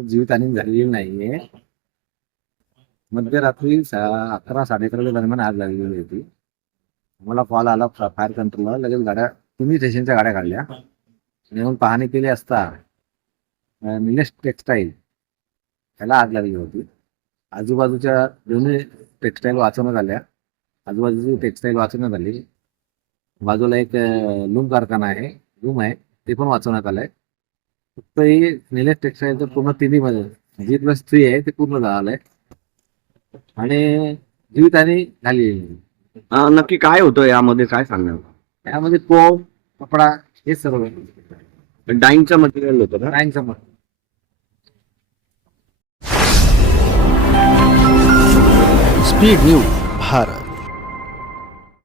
जीवितहानी झालेली नाहीये. मध्यरात्री 11-11:30 दरम्यान आग लागलेली होती. मला कॉल आला फायर कंट्रोलला. लगेच तिन्ही स्टेशनच्या गाड्या काढल्या. येऊन पाहणी केली असता निलेश टेक्सटाईल याला आग लागली होती. आजूबाजूच्या दोन्ही टेक्सटाईल वाचवण्यात आल्या. आजूबाजूची टेक्सटाईल वाचवण्यात आली. बाजूला एक लूम कारखाना आहे, लूम आहे, ते पण वाचवण्यात आलंय. फक्त ही निलेश टेक्सटाईलचं पूर्ण तिन्हीमध्ये G+3 आहे ते पूर्ण झालंय आणि जीवितहानी झाली. नक्की काय होतं यामध्ये, काय सांगणार? यामध्ये कोंब, कपडा हे सर्व डाईंगचं मटेरियल होतं का? डायिंगचं मटेरियल. Speed news Bharat.